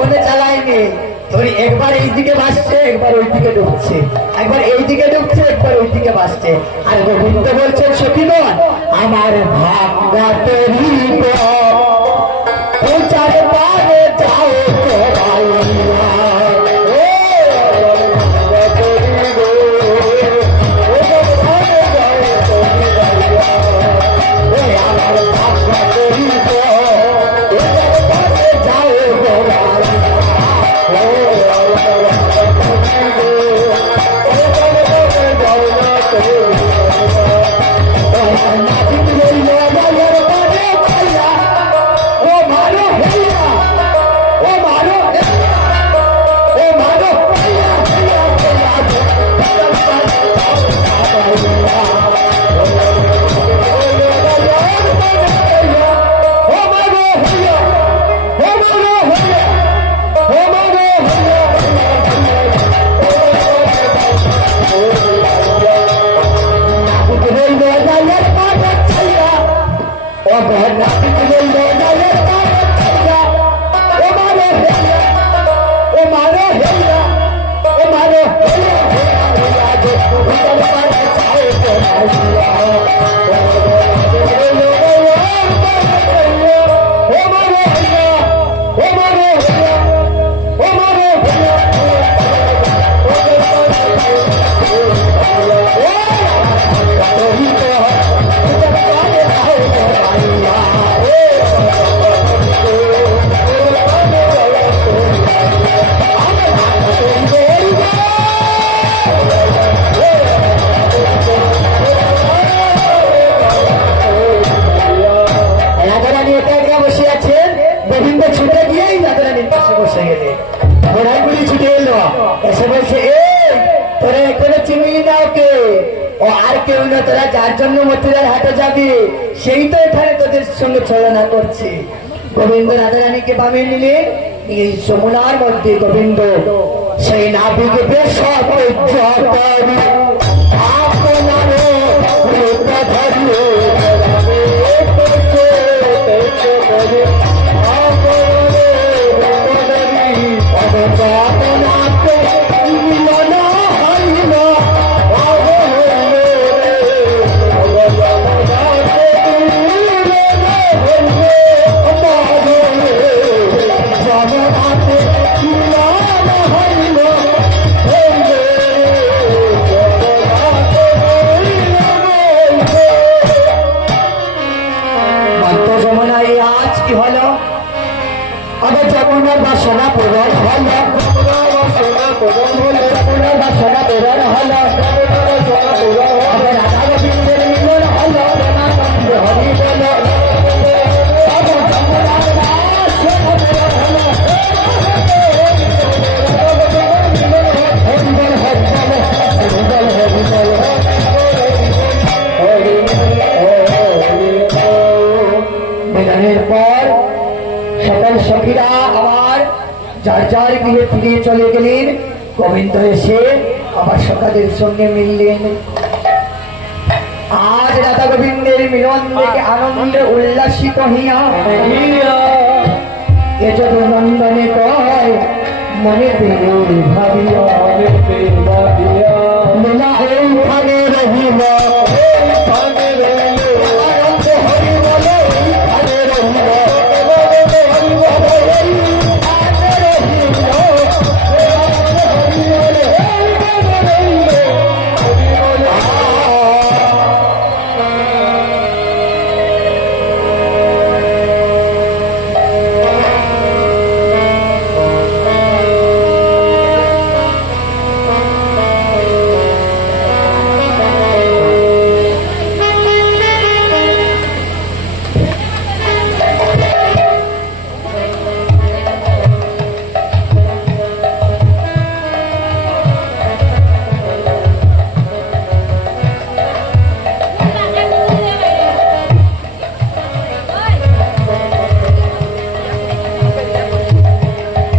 জীবনে চালাইনি। তোর একবার এইদিকে ভাসছে, একবার ওইদিকে ডুবছে, একবার এইদিকে ডুবছে, একবার ওইদিকে ভাসছে। আর গোবিন্দ বলছেন সখীগণ, আমার ভাগ্যা তরি চার পারে যাও তোরা যার জন্য মথুরার হাটে যাবি সেই তো এখানে তোদের সঙ্গে ছলনা করছে। গোবিন্দ রাধারানীকে বামে নিলে এই যমুনার মধ্যে গোবিন্দ সেই নাবিকে বেশ বাসনা পূরণ হল, বাসনা পূরণ হল, রাধা গোবিন্দের মিলন হল, হরি বল মিলনের পর সকল সখীরা আবার যার যার গৃহে ফিরে চলে গেলেন। গোবিন্দ এসে আবার সখাদের সঙ্গে মিললেন। আজ রাধা গোবিন্দের মিলন দেখে আনন্দে উল্লাসিত হইয়া এ যত নন্দনে কয় মনে ভাবিয়া